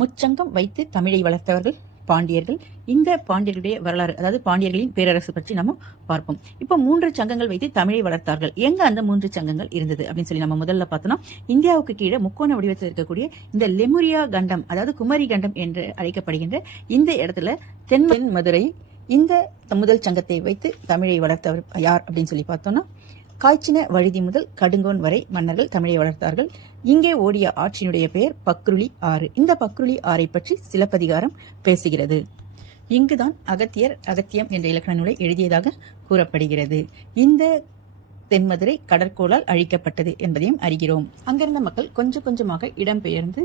முச்சங்கம் வைத்து தமிழை வளர்த்தவர்கள் பாண்டியர்கள். இந்த பாண்டியர்களுடைய வரலாறு அதாவது பாண்டியர்களின் பேரரசு பற்றி நம்ம பார்ப்போம். இப்போ மூன்று சங்கங்கள் வைத்து தமிழை வளர்த்தார்கள். எங்க அந்த மூன்று சங்கங்கள் இருந்தது அப்படின்னு சொல்லி நம்ம முதல்ல பார்த்தோம்னா இந்தியாவுக்கு கீழே முக்கோண வடிவத்தில் இருக்கக்கூடிய இந்த லெமுரியா கண்டம் அதாவது குமரி கண்டம் என்று அழைக்கப்படுகின்ற இந்த இடத்துல தென் மதுரை இந்த முதல் சங்கத்தை வைத்து தமிழை வளர்த்தவர் யார் அப்படின்னு சொல்லி பார்த்தோம்னா காய்ச்சின வழுதி முதல் கடுங்கோன் வரை மன்னர்கள் தமிழை வளர்த்தார்கள். இங்கே ஓடிய ஆற்றினுடைய பெயர் பக்ருளி ஆறு. இந்த பக்ருளி ஆறை பற்றி சிலப்பதிகாரம் பேசுகிறது. இங்குதான் அகத்தியர் அகத்தியம் என்ற இலக்கண நூலை எழுதியதாக கூறப்படுகிறது. இந்த தென்மதுரை கடற்கோளால் அழிக்கப்பட்டது என்பதையும் அறிகிறோம். அங்கிருந்த மக்கள் கொஞ்சம் கொஞ்சமாக இடம்பெயர்ந்து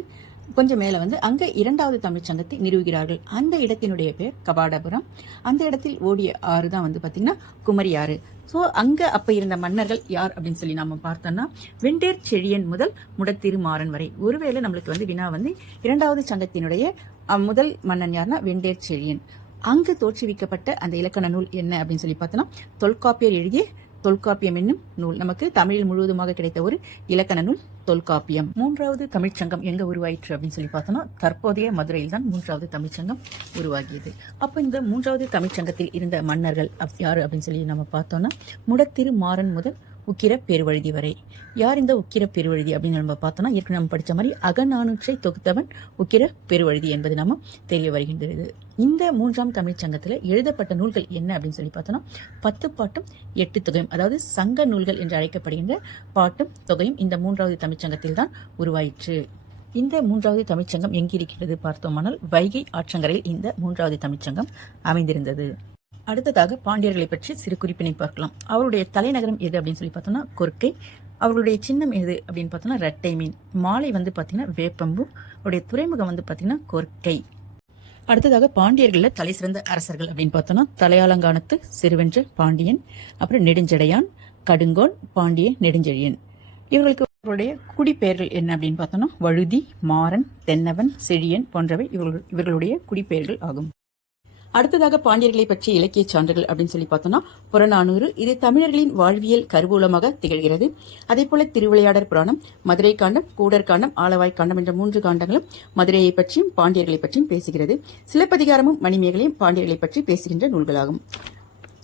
கொஞ்சம் மேலே வந்து அங்கே இரண்டாவது தமிழ்ச் சங்கத்தை நிறுவுகிறார்கள். அந்த இடத்தினுடைய பேர் கபாடபுரம். அந்த இடத்தில் ஓடிய ஆறு தான் வந்து பார்த்திங்கன்னா குமரி ஆறு. ஸோ அங்கே அப்போ இருந்த மன்னர்கள் யார் அப்படின்னு சொல்லி நம்ம பார்த்தோம்னா வெண்டேர் செழியன் முதல் முடத்திருமாறன் வரை. ஒருவேளை நம்மளுக்கு வந்து வினா வந்து இரண்டாவது சங்கத்தினுடைய முதல் மன்னன் யாருன்னா வெண்டேர் செழியன். அங்கு தோற்றுவிக்கப்பட்ட அந்த இலக்கண நூல் என்ன அப்படின்னு சொல்லி பார்த்தோம்னா தொல்காப்பியர் எழுதிய தொல்காப்பியம் என்னும் நூல். நமக்கு தமிழில் முழுவதுமாக கிடைத்த ஒரு இலக்கண நூல் தொல்காப்பியம். மூன்றாவது தமிழ்ச்சங்கம் எங்க உருவாயிற்று அப்படின்னு சொல்லி பார்த்தோம்னா தற்போதைய மதுரையில் தான் மூன்றாவது தமிழ்ச்சங்கம் உருவாகியது. அப்போ இந்த மூன்றாவது தமிழ்ச்சங்கத்தில் இருந்த மன்னர்கள் அப்- யாரு அப்படின்னு சொல்லி நம்ம பார்த்தோம்னா முடத்திரு மாறன் முதல் உக்கிர பெருவழுதி வரை. யார் இந்த உக்கிர பெருவழுதி அப்படின்னு நம்ம பார்த்தோம்னா ஏற்கனவே நம்ம படித்த மாதிரி அகநானூற்றை தொகுத்தவன் உக்கிர பெருவழுதி என்பது நாம தெரிய வருகின்றது. இந்த மூன்றாம் தமிழ்ச் சங்கத்தில் எழுதப்பட்ட நூல்கள் என்ன அப்படின்னு சொல்லி பார்த்தோம்னா பத்து பாட்டும் எட்டு தொகையும் அதாவது சங்க நூல்கள் என்று அழைக்கப்படுகின்ற பாட்டும் தொகையும் இந்த மூன்றாவது தமிழ்ச்சங்கத்தில் தான் உருவாயிற்று. இந்த மூன்றாவது தமிழ்ச்சங்கம் எங்கிருக்கிறது பார்த்தோமானால் வைகை ஆற்றங்கரையில் இந்த மூன்றாவது தமிழ்ச்சங்கம் அமைந்திருந்தது. அடுத்ததாக பாண்டியர்களை பற்றி சிறு குறிப்பினை பார்க்கலாம். அவருடைய தலைநகரம் எது அப்படின்னு சொல்லி பார்த்தோம்னா கொர்க்கை. அவர்களுடைய சின்னம் எது அப்படின்னு பார்த்தோம்னா ரெட்டை மீன். மாலை வந்து பார்த்தீங்கன்னா வேப்பம்பு. அவருடைய துறைமுகம் வந்து பார்த்தீங்கன்னா கொர்க்கை. அடுத்ததாக பாண்டியர்களில் தலை சிறந்த அரசர்கள் அப்படின்னு பார்த்தோம்னா தலையாலங்கானத்து சிறுவென்ற பாண்டியன் அப்புறம் நெடுஞ்செடையான் கடுங்கோன் பாண்டிய நெடுஞ்செழியன். இவர்களுக்கு இவர்களுடைய குடிப்பெயர்கள் என்ன அப்படின்னு பார்த்தோம்னா வழுதி மாறன் தென்னவன் செழியன் போன்றவை இவர்கள் இவர்களுடைய குடிப்பெயர்கள் ஆகும். அடுத்ததாக பாண்டியர்களை பற்றிய இலக்கிய சான்றுகள் அப்படின்னு சொல்லி பார்த்தோம்னா புறநானூறு இது தமிழர்களின் வாழ்வியல் கருவூலமாக திகழ்கிறது. அதே போல திருவிளையாடர் புராணம் மதுரை காண்டம் கூடர் காண்டம் ஆலவாய் காண்டம் என்ற மூன்று காண்டங்களும் மதுரையை பற்றியும் பாண்டியர்களை பற்றியும் பேசுகிறது. சிலப்பதிகாரமும் மணிமேகலையும் பாண்டியர்களை பற்றி பேசுகின்ற நூல்களாகும்.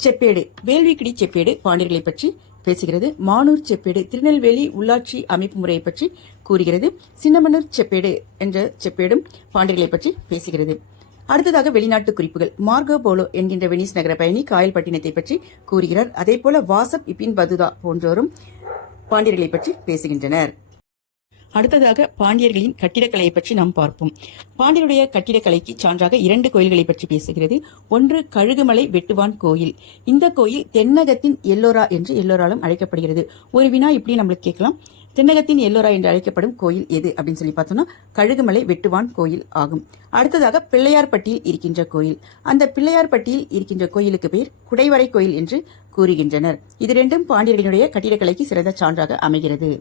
செப்பேடு வேள்விக்கிடி செப்பேடு பாண்டியர்களை பற்றி பேசுகிறது. மானூர் செப்பேடு திருநெல்வேலி உள்ளாட்சி அமைப்பு முறையை பற்றி கூறுகிறது. சின்னமனூர் செப்பேடு என்ற செப்பேடும் பாண்டியர்களை பற்றி பேசுகிறது. அடுத்ததாக வெளிநாட்டு குறிப்புகள். மார்கோ போலோ என்கின்ற வெனிஸ் நகர பயணி காயல்பட்டினத்தை பற்றி கூறுகிறார். அதே போல வாசப் இபின் பதுதா போன்றோரும் பாண்டியர்களை பற்றி பேசுகின்றனர். அடுத்ததாக பாண்டியர்களின் கட்டிடக்கலையை பற்றி நாம் பார்ப்போம். பாண்டியருடைய கட்டிடக்கலைக்கு சான்றாக இரண்டு கோயில்களை பற்றி பேசுகிறது. ஒன்று கழுகுமலை வெட்டுவான் கோயில். இந்த கோயில் தென்னகத்தின் எல்லோரா என்று எல்லோராலும் அழைக்கப்படுகிறது. ஒரு வினா இப்படி நம்மளுக்கு கேட்கலாம். தென்னகத்தின் எல்லோரா என்று அழைக்கப்படும் கோயில் எது அப்படின்னு சொல்லி பார்த்தோம்னா கழுகுமலை வெட்டுவான் கோயில் ஆகும். அடுத்ததாக பிள்ளையார்பட்டியில் இருக்கின்ற கோயில். அந்த பிள்ளையார்பட்டியில் இருக்கின்ற கோயிலுக்கு பெயர் குடைவரை கோயில் என்று கூறுகின்றனர். இது ரெண்டும் பாண்டியர்களுடைய கட்டிடக்கலைக்கு சிறந்த சான்றாக அமைகிறது.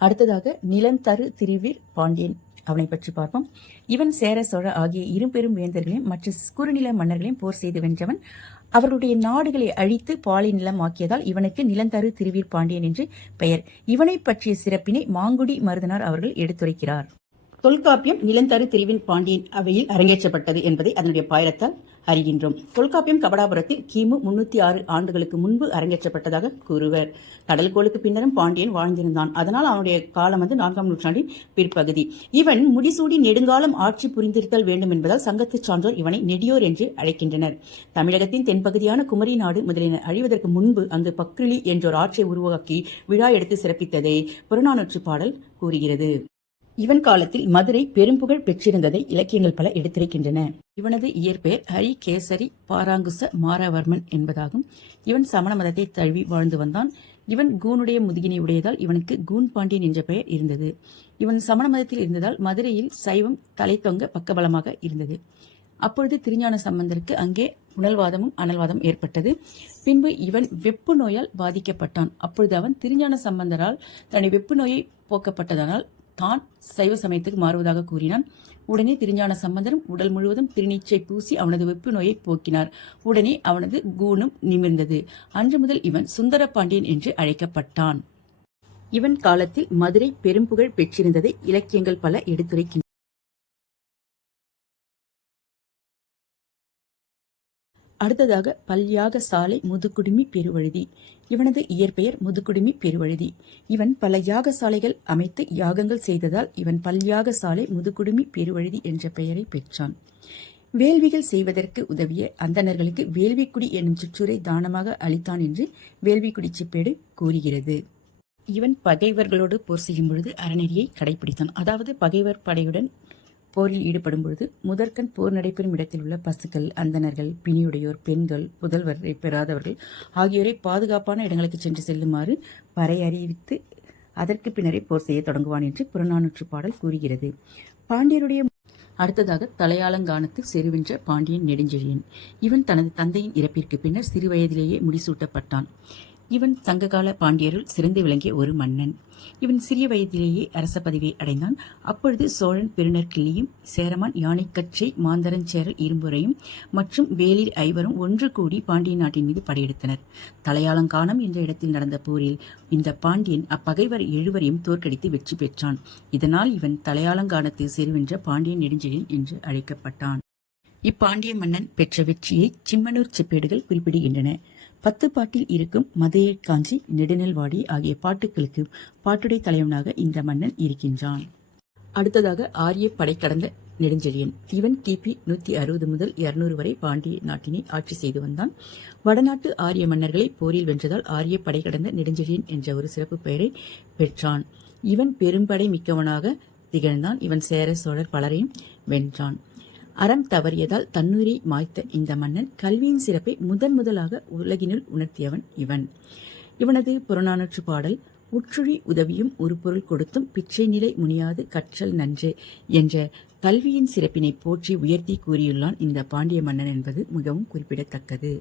அடுத்ததாக நிலந்தரு திருவீர் பாண்டியன். அவனை பற்றி பார்ப்போம். இவன் சேர சோழ ஆகிய இரும்பெரும் வேந்தர்களையும் மற்ற குறுநில மன்னர்களையும் போர் செய்து வென்றவன் அவர்களுடைய நாடுகளை அழித்து பாலை நிலமாக்கியதால் இவனுக்கு நிலந்தரு திருவீர் பாண்டியன் என்று பெயர். இவனை பற்றிய சிறப்பினை மாங்குடி மருதனார் அவர்கள் எடுத்துரைக்கிறார். தொல்காப்பியம் நிலந்தரு திரிவின் பாண்டியன் அவையில் அரங்கேற்றப்பட்டது என்பதை அதனுடைய பாயிரத்தால் அறிகின்றோம். தொல்காப்பியம் கபடாபுரத்தில் கிமு முன்னூத்தி ஆறு ஆண்டுகளுக்கு முன்பு அரங்கேற்றப்பட்டதாக கூறுவர். கடல்கோளுக்கு பின்னரும் பாண்டியன் வாழ்ந்திருந்தான். அதனால் அவனுடைய காலம் வந்து நான்காம் நூற்றாண்டின் பிற்பகுதி. இவன் முடிசூடி நெடுங்காலம் ஆட்சி புரிந்திருத்தல் வேண்டும் என்பதால் சங்கத்து சான்றோர் இவனை நெடியோர் என்று அழைக்கின்றனர். தமிழகத்தின் தென்பகுதியான குமரி நாடு முதலின அழிவதற்கு முன்பு அங்கு பக்ரிலி என்றோர் ஆட்சியை உருவாக்கி விழா எடுத்து சிறப்பித்ததை புறநானூற்று பாடல் கூறுகிறது. இவன் காலத்தில் மதுரை பெரும்புகழ் பெற்றிருந்ததை இலக்கியங்கள் பல எடுத்திருக்கின்றன. இவனது இயற்பெயர் ஹரி கேசரி பாராங்குச மாரவர்மன் என்பதாகும். இவன் சமண மதத்தை தழுவி வாழ்ந்து வந்தான். இவன் கூனுடைய முதுகினை உடையதால் இவனுக்கு கூன் பாண்டியன் என்ற பெயர் இருந்தது. இவன் சமண மதத்தில் இருந்ததால் மதுரையில் சைவம் தலை தொங்க பக்கபலமாக இருந்தது. அப்பொழுது திருஞான சம்பந்தருக்கு அங்கே உணல்வாதமும் அனல்வாதம் ஏற்பட்டது. பின்பு இவன் வெப்பு நோயால் பாதிக்கப்பட்டான். அப்பொழுது அவன் திருஞான சம்பந்தரால் தன்னுடைய வெப்பு நோயை போக்கப்பட்டதனால் தான் சைவ சமயத்துக்கு மாறுவதாக கூறினான் உடனே திருஞான சம்பந்தரும் உடல் முழுவதும் திருநீச்சை பூசி அவனது வெப்பு நோயை போக்கினார். உடனே அவனது கூணும் நிமிர்ந்தது. அன்று முதல் இவன் சுந்தர பாண்டியன் என்று அழைக்கப்பட்டான். இவன் காலத்தில் மதுரை பெரும்புகழ் பெற்றிருந்ததை இலக்கியங்கள் பல எடுத்துரைக்கின்றன. அடுத்ததாக பல்யாக சாலை முதுகுடுமி பெருவழுதி. இவனது இயற்பெயர் முதுகுடுமி பெருவழுதி. இவன் பல யாக சாலைகள் அமைத்து யாகங்கள் செய்ததால் இவன் பல்யாக சாலை முதுகுடுமி பெருவழுதி என்ற பெயரை பெற்றான். வேள்விகள் செய்வதற்கு உதவிய அந்தணர்களுக்கு வேள்விக்குடி என்னும் சுற்றுரை தானமாக அளித்தான் என்று வேள்விக்குடி செப்பேடு கூறுகிறது. இவன் பகைவர்களோடு போர் செய்யும் பொழுது அறநெறியை கடைபிடித்தான் அதாவது பகைவர் படையுடன் போரில் ஈடுபடும் பொழுது முதற்கண் போர் நடைபெறும் இடத்தில் உள்ள பசுக்கள் அந்தணர்கள் பிணியுடையோர் பெண்கள் புதல்வரை பெறாதவர்கள் ஆகியோரை பாதுகாப்பான இடங்களுக்கு சென்று செல்லுமாறு வரையறிவித்து அதற்கு பின்னரே போர் செய்ய தொடங்குவான் என்று புறநானூற்று பாடல் கூறுகிறது. பாண்டியருடைய அடுத்ததாக தலையாலங்கானத்து செருவென்ற பாண்டியன் நெடுஞ்செழியன். இவன் தனது தந்தையின் இறப்பிற்கு பின்னர் சிறுவயதிலேயே முடிசூட்டப்பட்டான். இவன் சங்ககால பாண்டியருள் சிறந்து விளங்கிய ஒரு மன்னன். இவன் சிறிய வயதிலேயே அரச பதவியை அடைந்தான். அப்பொழுது சோழன் பெருநற்கிள்ளியும் சேரமான் யானைக்கச்சை மாந்தரஞ்சேரல் இரும்புரையும் மற்றும் வேலிர் ஐவரும் ஒன்று கூடி பாண்டிய நாட்டின் மீது படையெடுத்தனர். தலையாளங்கானம் என்ற இடத்தில் நடந்த போரில் இந்த பாண்டியன் அப்பகைவர் எழுவரையும் தோற்கடித்து வெற்றி பெற்றான். இதனால் இவன் தலையாளங்கானத்தில் செருவென்ற பாண்டியன் நெடுஞ்செழியன் என்று அழைக்கப்பட்டான். இப்பாண்டிய மன்னன் பெற்ற வெற்றியை சிம்மனூர் செப்பேடுகள் குறிப்பிடுகின்றன. பத்து பாட்டில் இருக்கும் மதையர் காஞ்சி நெடுநெல்வாடி ஆகிய பாட்டுகளுக்கு பாட்டுடை தலைவனாக இந்த மன்னன் இருக்கின்றான். அடுத்ததாக ஆரிய படை கடந்த நெடுஞ்செழியன். இவன் கிபி நூத்தி அறுபது முதல் இருநூறு வரை பாண்டிய நாட்டினை ஆட்சி செய்து வந்தான். வடநாட்டு ஆரிய மன்னர்களை போரில் வென்றதால் ஆரிய படை கடந்த நெடுஞ்செழியன் என்ற ஒரு சிறப்பு பெயரை பெற்றான். இவன் பெரும்படை மிக்கவனாக திகழ்ந்தான். இவன் சேர சோழர் பலரையும் வென்றான். அறம் தவறியதால் தன்னுயிரை மாய்த்த இந்த மன்னன் கல்வியின் சிறப்பை முதன் முதலாக உலகினுள் உணர்த்தியவன் இவன். இவனது புறநானூற்று பாடல் உற்றுழி உதவியும் ஒரு பொருள் கொடுத்தும் பிச்சை நிலை முனியாது கற்றல் நன்று என்ற கல்வியின் சிறப்பினை போற்றி உயர்த்தி கூறியுள்ளான் இந்த பாண்டிய மன்னன் என்பது மிகவும் குறிப்பிடத்தக்கது.